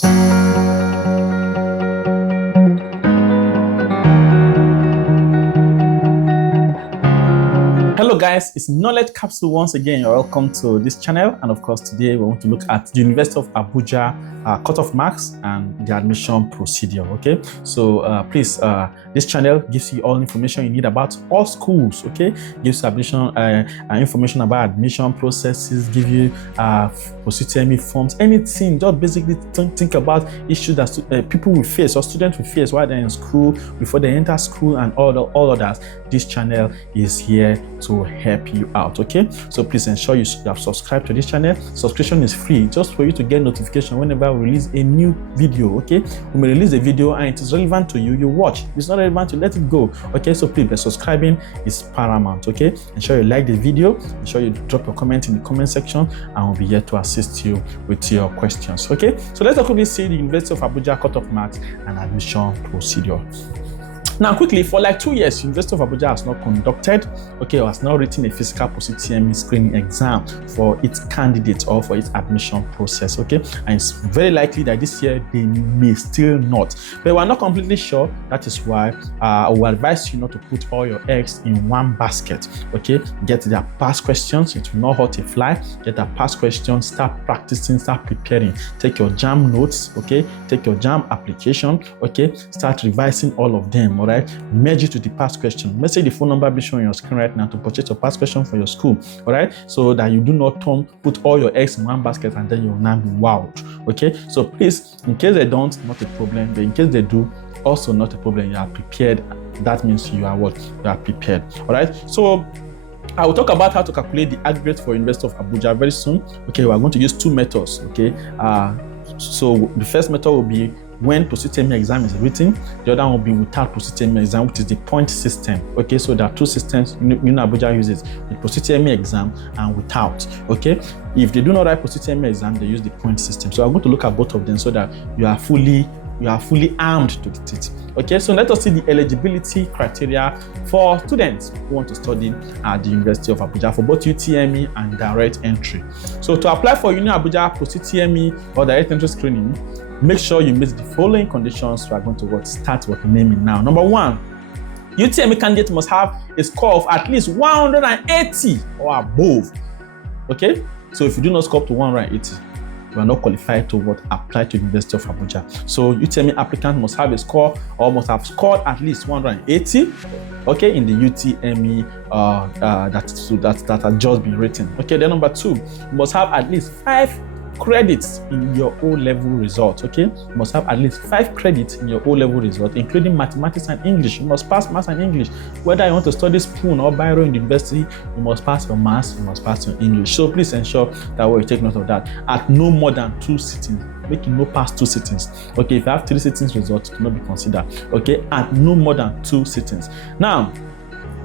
Hello guys, it's Knowledge Capsule once again. You're welcome to this channel, and of course today we want to look at the University of Abuja cutoff marks and the admission procedure. Okay, so please, this channel gives you all information you need about all schools. Okay, gives you admission information about admission processes, give you UTME forms, anything. Just basically think about issues that people will face or students will face while they're in school, before they enter school, and all others. This channel is here to help you out. Okay, so please ensure you have subscribed to this channel. Subscription is free, just for you to get notification whenever we release a new video. Okay, we may release a video and it is relevant to you, you watch. If it's not relevant, you let it go. Okay, so please, subscribing is paramount. Okay, ensure you like the video, ensure you drop your comment in the comment section, and we'll be here to assist you with your questions. Okay, so let's quickly see the University of Abuja cutoff marks and admission procedure. Now, quickly, for like 2 years, University of Abuja has not conducted, or has not written a physical post-UTME screening exam for its candidates or for its admission process. Okay, and it's very likely that this year they may still not, but we're not completely sure. That is why I will advise you not to put all your eggs in one basket. Okay, get their past questions. It will not hurt a fly. Get their past questions. Start practicing. Start preparing. Take your JAMB notes. Okay, take your JAMB application. Okay, start revising all of them. Right, merge it to the past question. Let's say the phone number be shown on your screen right now to purchase your past question for your school. All right, so that you do not put all your eggs in one basket and then you'll now be wowed. Okay, so please, in case they don't, not a problem, but in case they do, also not a problem. You are prepared. That means you are what? You are prepared. All right, so I will talk about how to calculate the aggregate for University of Abuja very soon. Okay, we are going to use two methods. Okay, so the first method will be when post-UTME exam is written. The other one will be without post-UTME exam, which is the point system. Okay, so there are two systems UNIABUJA uses, the post-UTME exam and without. Okay, if they do not write post-UTME exam, they use the point system. So I'm going to look at both of them so that you are fully armed to the teeth. Okay, so let us see the eligibility criteria for students who want to study at the University of Abuja for both UTME and direct entry. So to apply for UNIABUJA post-UTME or direct entry screening, make sure you meet the following conditions. We are going to start with naming now. Number one, UTME candidate must have a score of at least 180 or above. Okay, so if you do not score up to 180, you are not qualified to apply to the University of Abuja. So UTME applicant must have a score or must have scored at least 180. Okay, in the UTME that has just been written. Okay, then number two, you must have at least 5 credits in your O-level results. Okay, you must have at least 5 credits in your O-level result, including mathematics and English. You must pass maths and English. Whether you want to study spoon or biro in the university, you must pass your maths, you must pass your English. So please ensure that you take note of that. At no more than 2 sittings, make it no past 2 sittings. Okay, if you have 3 sittings results, it cannot be considered. Okay, at no more than 2 sittings. Now,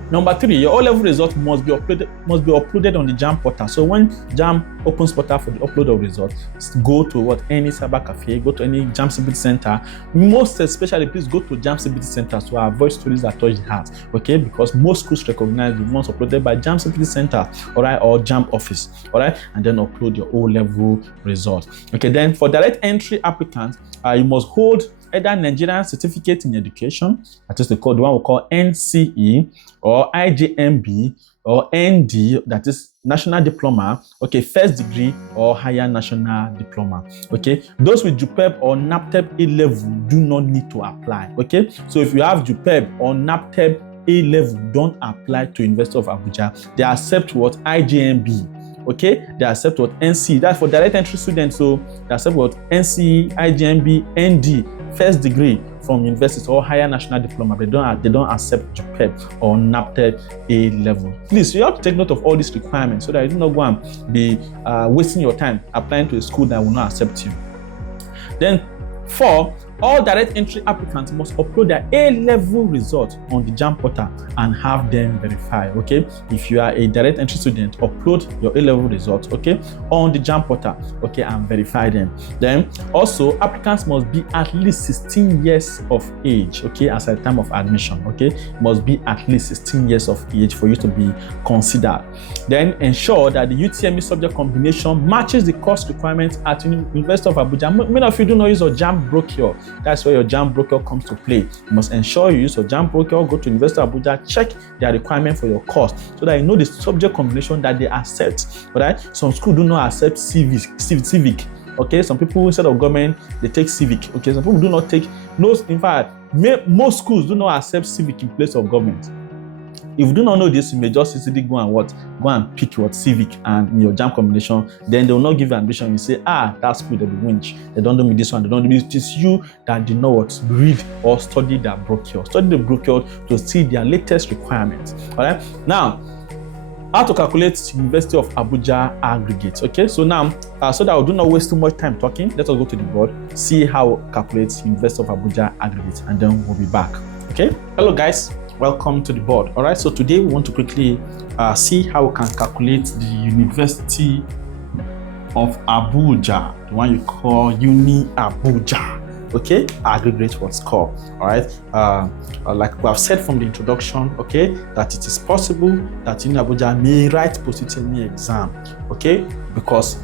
number 3, your O-level result must be uploaded on the JAMB portal. So when JAMB opens portal for the upload of results, go to any cyber cafe, go to any JAMB CBT center. Most especially, please go to JAMB CBT centers to avoid stories that touch the heart. Okay, because most schools recognize the ones uploaded by JAMB CBT center, all right, or JAMB office, all right, and then upload your O-level result. Okay, then for direct entry applicants, you must hold either Nigerian Certificate in Education, that is the one we call NCE, or IJMB, or ND, that is National Diploma, okay, first degree or higher national diploma. Okay, those with JUPEB or NAPTEP A-level do not need to apply. Okay, so if you have JUPEB or NAPTEP A-level, don't apply to University of Abuja. They accept what IJMB. Okay, they accept what NC. That's for direct entry students. So they accept what NC, IJMB, ND, first degree from university or higher national diploma. They don't accept JUPEB or NAPTEP A level. Please, you have to take note of all these requirements so that you do not go and be wasting your time applying to a school that will not accept you. Then 4, all direct entry applicants must upload their A-level results on the JAMB portal and have them verified, okay? If you are a direct entry student, upload your A-level results, okay, on the JAMB portal, okay, and verify them. Then also, applicants must be at least 16 years of age, okay, as at the time of admission, okay? Must be at least 16 years of age for you to be considered. Then ensure that the UTME subject combination matches the course requirements at University of Abuja. Many of you do not use your JAMB brochure. That's where your JAMB brochure comes to play. You must ensure you use your JAMB brochure, go to University of Abuja, check their requirement for your course so that you know the subject combination that they accept. Right? Some schools do not accept civic. Okay, some people instead of government they take civic. Okay, some people do not take in fact, most schools do not accept civic in place of government. If you do not know this, you may just easily go and pick what civic and in your JAMB combination. Then they will not give you admission. You say, that's good, they will winch. They don't do me this one, they don't do me this. It is you that did not read or study their brochure. Study the brochure to see their latest requirements. All right. Now, how to calculate University of Abuja aggregate. Okay, so now, so that we do not waste too much time talking, let us go to the board, see how we calculate University of Abuja aggregate, and then we'll be back. Okay, hello guys. Welcome to the board. All right, so today we want to quickly see how we can calculate the University of Abuja, the one you call UNIABUJA. Okay, aggregate what's called. All right, like we have said from the introduction, okay, that it is possible that UNIABUJA may write post-UTME exam, okay, because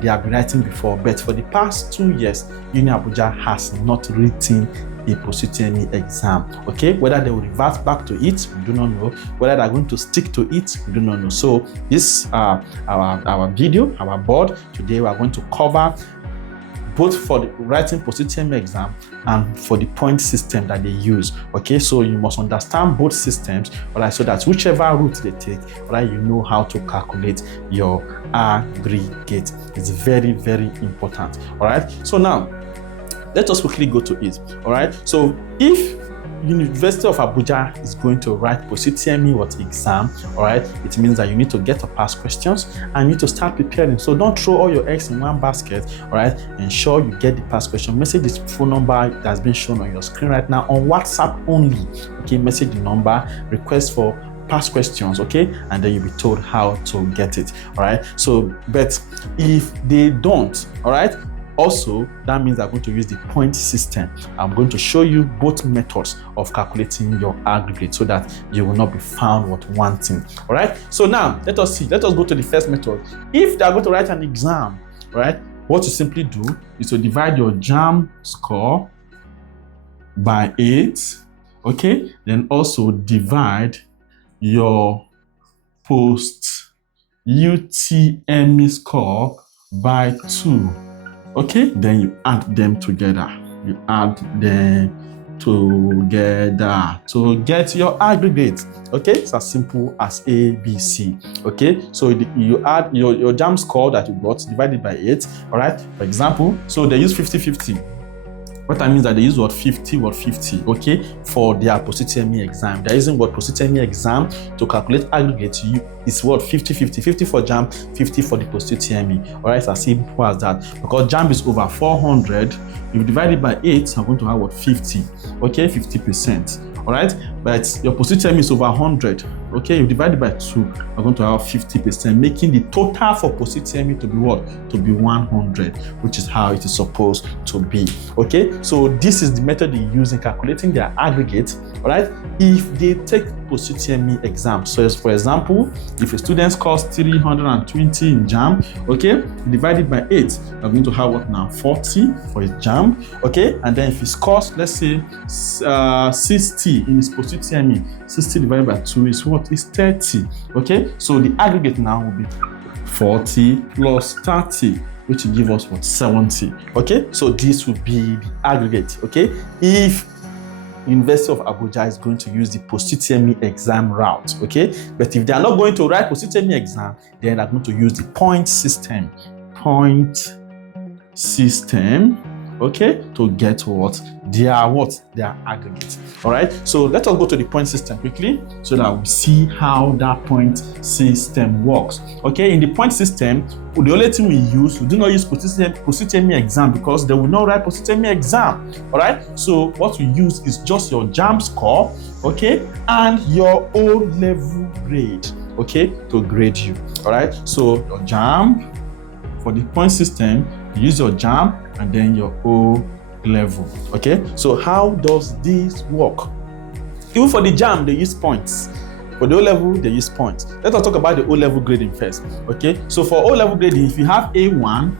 they have been writing before, but for the past 2 years, UNIABUJA has not written a post-UTME exam. Okay, whether they will revert back to it, we do not know. Whether they are going to stick to it, we do not know. So this our video, our board today, we are going to cover both for the writing post-UTME exam and for the point system that they use. Okay, so you must understand both systems, right, so that whichever route they take, right, you know how to calculate your aggregate. It's very, very important. All right, so now let us quickly go to it. All right, so if University of Abuja is going to write post-UTME exam, all right, it means that you need to get your past questions and you need to start preparing. So don't throw all your eggs in one basket, all right. Ensure you get the past question. Message this phone number that's been shown on your screen right now on WhatsApp only. Okay, message the number, request for past questions, okay, and then you'll be told how to get it. All right, so but if they don't, all right, also, that means I'm going to use the point system. I'm going to show you both methods of calculating your aggregate so that you will not be found wanting. All right. So now let us see. Let us go to the first method. If they are going to write an exam, right, what you simply do is to divide your JAMB score by 8. Okay. Then also divide your post-UTME score by 2. Okay, then you add them together. You add them together to get your aggregate. Okay, it's as simple as A, B, C. Okay, so you add your JAMB score that you got divided by 8. All right, for example, so they use 50-50. What that means that they use 50, okay, for their post-UTME exam. They're using post-UTME exam to calculate aggregate. It's 50-50, 50 for JAMB, 50 for the post-UTME. All right, it's as simple as that. Because JAMB is over 400, if you divide it by 8, I'm going to have 50, okay, 50%. All right, but your post-UTME is over 100. Okay, you divide it by 2, we're going to have 50%, making the total for post-UTME to be what? To be 100, which is how it is supposed to be. Okay, so this is the method they use in calculating their aggregate. All right, if they take post-UTME exam. So as for example, if a student scores 320 in JAMB, okay, divided by 8, we're going to have what now? 40 for his JAMB. Okay, and then if he scores, let's say 60 in his post-UTME, 60 divided by 2 is what? Is 30. Okay, so the aggregate now will be 40 plus 30, which will give us what? 70. Okay, so this will be the aggregate. Okay, if University of Abuja is going to use the post-UTME exam route. Okay, but if they are not going to write post-UTME exam, then they are going to use the point system. okay, to get what? Their aggregate. All right, so let us go to the point system quickly so that we see how that point system works. Okay, in the point system, the only thing we do not use post-UTME exam because they will not write post-UTME exam. All right, so what we use is just your JAMB score, okay, and your O-level grade, okay, to grade you. All right, so your JAMB, for the point system, you use your JAMB and then your O level. Okay, so how does this work? Even for the JAMB, they use points. For the O level, they use points. Let us talk about the O level grading first. Okay, so for O level grading, if you have A1,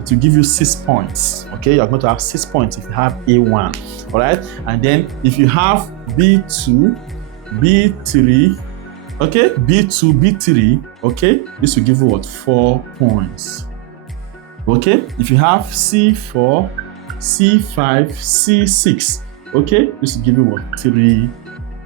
it will give you 6 points. Okay, you're going to have 6 points if you have A1. All right, and then if you have B2, B3, okay, B2, B3, okay, this will give you what? 4 points. Okay, if you have C4, C5, C6, okay, this will give you what? 3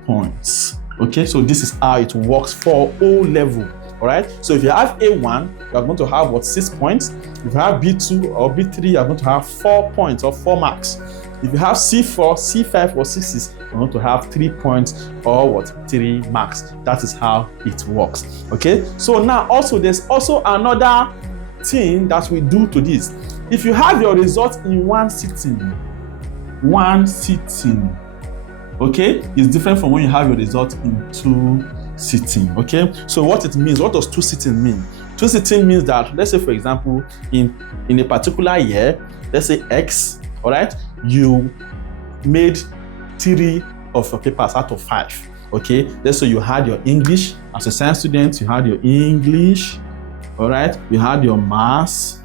points. Okay, so this is how it works for O level. All right, so if you have A1, you are going to have what? 6 points. If you have B2 or B3, you are going to have 4 points or 4 marks. If you have C4, C5 or C6, you're going to have 3 points or what? 3 marks. That is how it works. Okay, so now also there's also another thing that we do to this. If you have your result in one sitting, okay, it's different from when you have your result in 2 sitting. Okay, so what it means, what does 2 sitting mean? 2 sitting means that, let's say for example, in a particular year, let's say X, all right, you made 3 of your papers out of 5. Okay, let's say you had your English as a science student, you had your English, all right, you had your maths,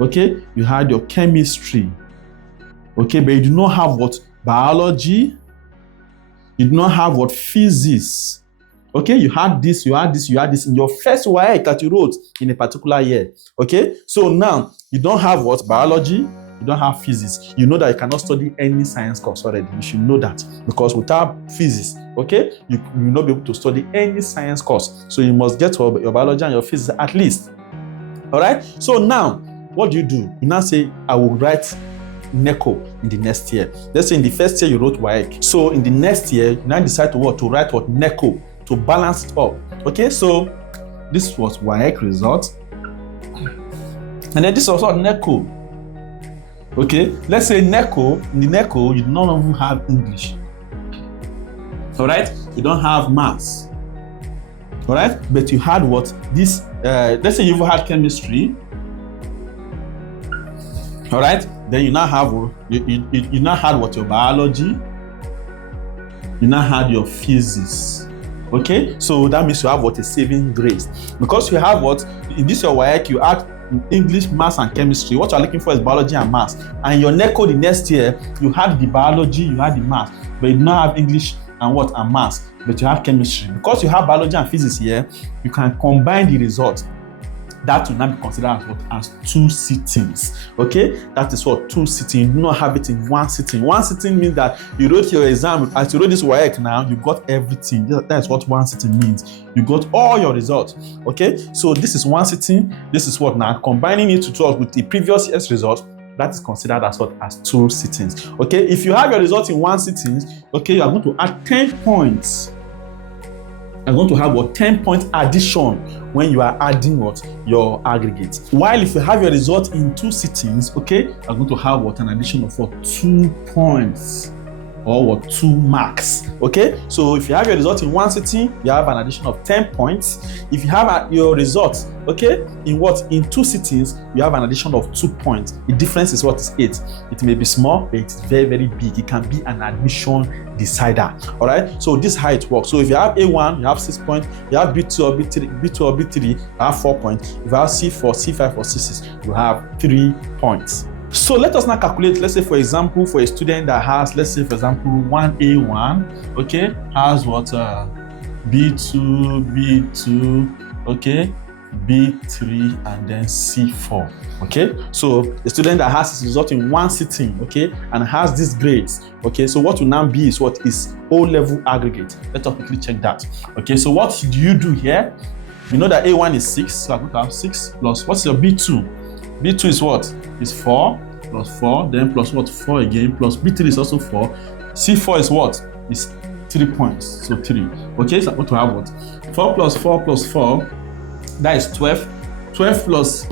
okay, you had your chemistry, okay, but you do not have what? Biology, you do not have what? Physics. Okay, you had this, you had this, you had this in your first WAEC that you wrote in a particular year. Okay, so now you don't have what? Biology, you don't have physics. You know that you cannot study any science course already. You should know that, because without physics, okay, you will not be able to study any science course. So you must get your biology and your physics at least. All right, so now what do? You now say, I will write NECO in the next year. Let's say in the first year you wrote WAEC. So in the next year, you now decide to write what? NECO, to balance it up. Okay, so this was WAEC result, and then this was what? NECO. Okay, let's say NECO, in the NECO, you don't even have English. All right, you don't have maths. All right, but you had what? This, let's say you had chemistry. All right, then you now have, you now had what? Your biology. You now had your physics. Okay, so that means you have what? A saving grace, because you have what? In this your WAEC, you had English, maths, and chemistry. What you're looking for is biology and maths. And your NECO the next year, you had the biology, you had the maths, but you do not have English and what? And maths, but you have chemistry. Because you have biology and physics here, you can combine the results. That will not be considered as what? As 2 sittings. Okay, that is what? 2 sittings. You do not have it in 1 sitting. 1 sitting means that you wrote your exam. As you wrote this WAEC now, you got everything. That's what 1 sitting means. You got all your results. Okay, so this is 1 sitting. This is what? Now combining it to 12 with the previous year's result, that is considered as what? As 2 sittings. Okay, if you have your result in 1 sitting, okay, you are going to add 10 points. You're going to have what? 10 point addition when you are adding what? Your aggregate. While if you have your result in 2 sittings, okay, you're going to have what? An addition of what? 2 points or what? 2 marks. Okay, so if you have your result in 1 sitting, you have an addition of 10 points. If you have your result, okay, in what? In 2 sittings, you have an addition of 2 points. The difference is what? Is 8. It may be small, but it's very, very big. It can be an admission decider. All right, so this is how it works. So if you have A1, you have 6 points. You have B2 or B3, you have 4 points. If you have C4, C5 or C6, you have 3 points. So let us now calculate, let's say for example, for a student that has, let's say for example, 1A1, okay, has what? B2, okay, B3, and then C4. Okay, so the student that has his result in 1 sitting, okay, and has these grades, okay, so what will now be is what? Is O-level aggregate. Let us quickly check that. Okay, so what do you do here? You know that A1 is 6, so I'm going to have 6 plus, what's your B2? B2 is what? Is 4, plus 4, then plus what? 4 again, plus B3 is also 4. C4 is what? Is 3 points, so 3. Okay, so I'm going to have what? 4 plus 4 plus 4, that is 12. 12 plus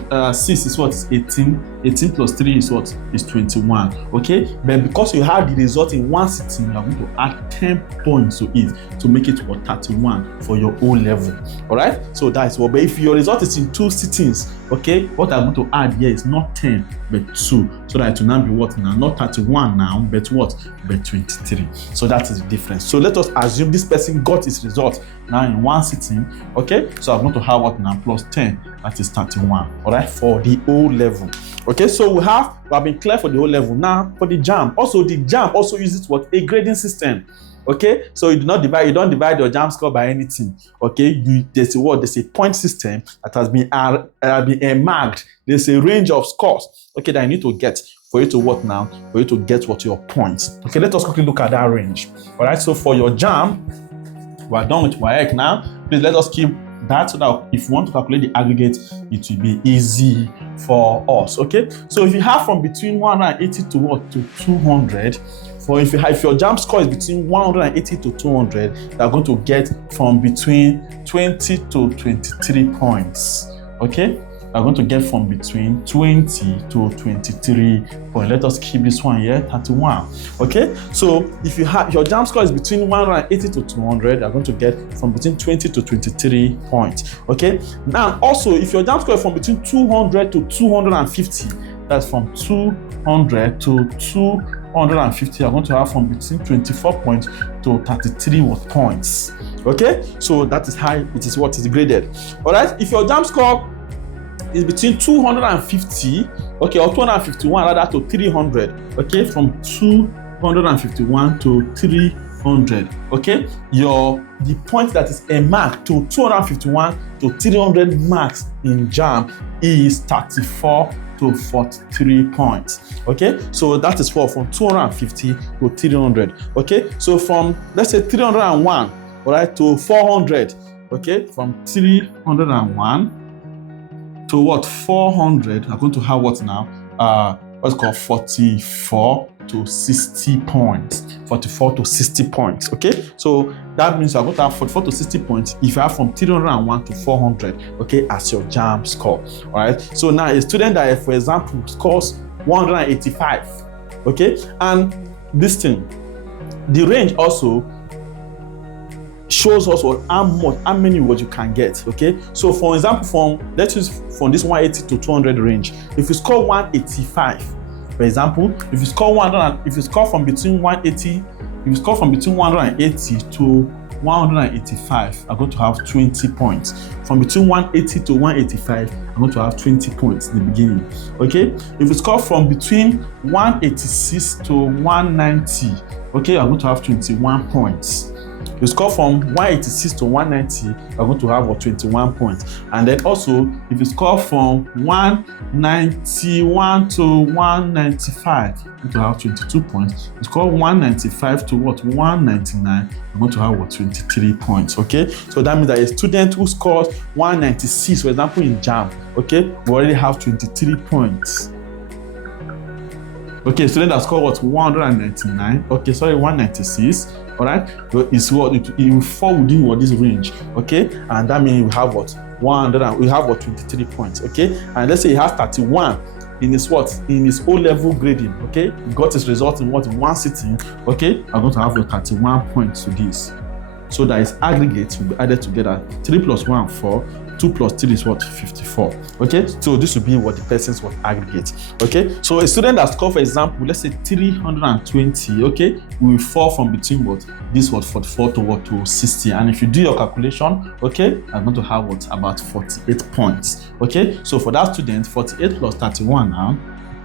6 is what? Is 18. 18 plus 3 is what? Is 21. Okay, but because you have the result in one sitting, you are going to add 10 points to it to make it what? 31 for your O level. All right, so that's what. But if your result is in 2 sittings, okay, what I'm going to add here is not 10 but 2, so that it will now be what now? Not 31 now, but what? But 23. So that is the difference. So let us assume this person got his result now in one sitting. Okay, so I'm going to have what now? Plus 10, that is 31. All right, for the O level. Okay, so we have been clear for the O level. Now for the JAMB, also the JAMB also uses what? A grading system. Okay, so you don't divide your JAMB score by anything. Okay, there's a point system that has been marked. There's a range of scores, okay, that you need to get for you to what now? For you to get what your points. Okay, let us quickly look at that range. All right, so for your JAMB, we're done with WAEC now. Please let us keep that so that if you want to calculate the aggregate, it will be easy for us. Okay, so if you have from between 180 to what? To 200. For if your JAMB score is between 180 to 200, you are going to get from between 20 to 23 points. Okay, you are going to get from between 20 to 23 points. Let us keep this one here, 31. Okay, so if you have your JAMB score is between 180 to 200, you are going to get from between 20 to 23 points. Okay, now also if your JAMB score is from between 200 to 250, that's from 200 to 250, you're going to have from between 24 points to 33 points. Okay, so that is how it is what is graded. All right, if your JAMB score is between 250, okay, or 251 rather, to 300, okay, from 251 to 300, okay, the point that is a mark to 251 to 300 marks in JAMB is 34 to 43 points. Okay, so that is from 250 to 300. Okay, so from, let's say, 301, all right, to 400. Okay, from 301 to what? 400. I'm going to have what now? What's called 44 to 60 points. 44 to 60 points. Okay, so that means you're going to have 44 to 60 points if you have from 301 to 400, okay, as your JAMB score. All right, so now a student that, for example, scores 185, okay, and this thing, the range also shows us how many words you can get. Okay, so for example, let's use from this 180 to 200 range, if you score 185, for example, if you score from between 180, if you score from between 180 to 185, I'm going to have 20 points. From between 180 to 185, I'm going to have 20 points in the beginning. Okay, if you score from between 186 to 190, okay, I'm going to have 21 points. If you score from 186 to 190, you're going to have 21 points. And then also, if you score from 191 to 195, you're going to have 22 points. If you score 195 to 199, you're going to have 23 points. Okay, so that means that a student who scores 196, for example, in JAMB, okay, will already have 23 points. Okay, student that scored 199, okay, sorry, 196. All right, is what it will fall within this range, okay, and that means we have 23 points, okay, and let's say he has 31 in his O level grading, okay, he got his result in one sitting, okay, I'm going to have 31 points to this, so that his aggregate will be added together. 3 plus 1 4, 2 plus 3 is 54. Okay, so this will be what the person's aggregate. Okay, so a student that scored, for example, let's say 320, okay, will fall from between this 44 to 60, and if you do your calculation, okay, I'm going to have about 48 points. Okay, so for that student, 48 plus 31 now,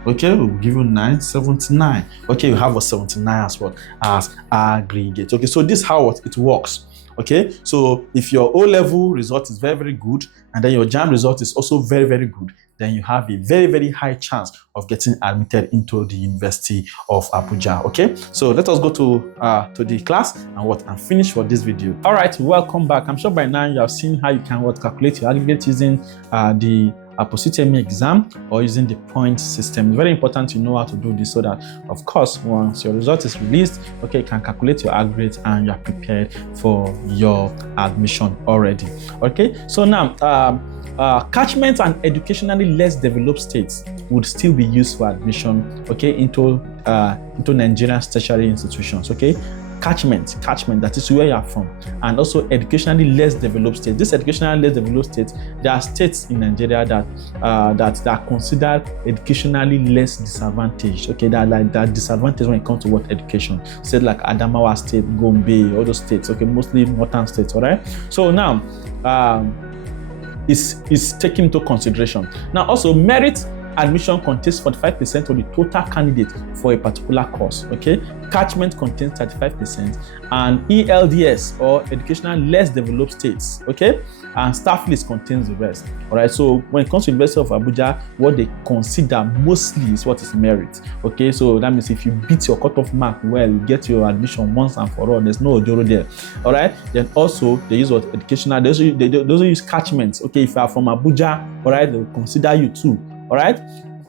okay, we'll give you 79. Okay, you have 79 as as aggregate. Okay, so this is how it works. Okay, so if your O level result is very, very good, and then your JAMB result is also very, very good, then you have a very, very high chance of getting admitted into the University of Abuja. Okay, so let us go to the class and finish for this video. All right, welcome back. I'm sure by now you have seen how you can calculate your aggregate using the a post-UTME exam or using the point system. It's very important to know how to do this so that, of course, once your result is released, okay, you can calculate your aggregate and you are prepared for your admission already. Okay, so now catchment and educationally less developed states would still be used for admission, okay, into Nigerian tertiary institutions. Okay, catchment, that is where you are from, and also educationally less developed states. This educationally less developed states, there are states in Nigeria that are considered educationally less disadvantaged. Okay, that disadvantaged when it comes to what education. States like Adamawa State, Gombe, all those states. Okay, mostly northern states. All right. So now, is taken into consideration. Now, also merit admission contains 45% of the total candidate for a particular course. Okay, catchment contains 35%, and ELDS or educational less developed states, okay, and staff list contains the rest. All right, so when it comes to University of Abuja, what they consider mostly is what is merit. Okay, so that means if you beat your cutoff mark well, you get your admission once and for all. There's no ojoro there. All right, then also they use what educational. They also use catchments. Okay, if you are from Abuja, all right, they will consider you too. All right,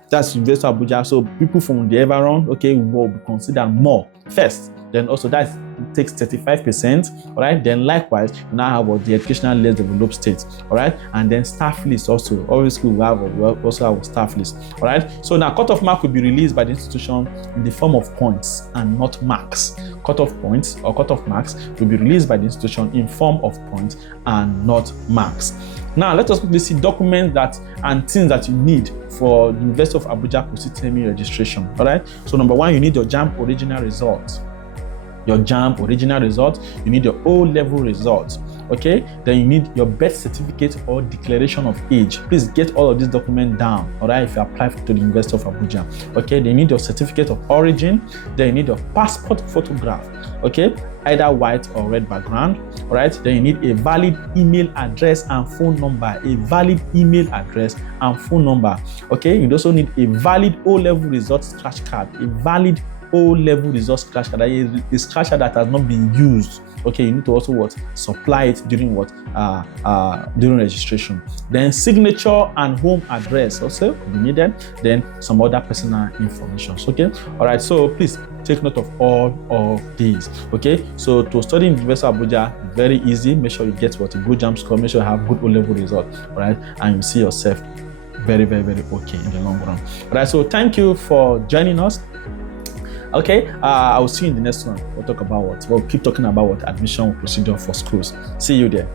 that's University of Abuja. So people from the environment, okay, will be considered more first. Then also that takes 35%. All right. Then likewise, you now have the educational less developed states. All right, and then staff list also. Obviously, we also have a staff list. All right. So now cutoff mark will be released by the institution in the form of points and not marks. Cutoff points or cutoff marks will be released by the institution in form of points and not marks. Now, let us quickly see documents and things that you need for the University of Abuja post-UTME registration. All right. So number one, you need your JAMB original results. You need your O-level results. Okay, then you need your birth certificate or declaration of age. Please get all of these documents down. All right, if you apply to the University of Abuja. Okay, they need your certificate of origin. Then you need your passport photograph. Okay, either white or red background. All right, then you need a valid email address and phone number. Okay, you also need a valid O-level results scratch card. O-level results scratch card, a scratch card that has not been used. Okay, you need to also supply it during during registration. Then signature and home address also be needed. Then some other personal information. Okay, all right. So please take note of all of these. Okay, so to study in University of Abuja, very easy. Make sure you get a good JAMB score. Make sure you have good O-level result. All right, and you see yourself very, very, very okay in the long run. All right. So thank you for joining us. Okay, I will see you in the next one. We'll keep talking about admission procedure for schools. See you there.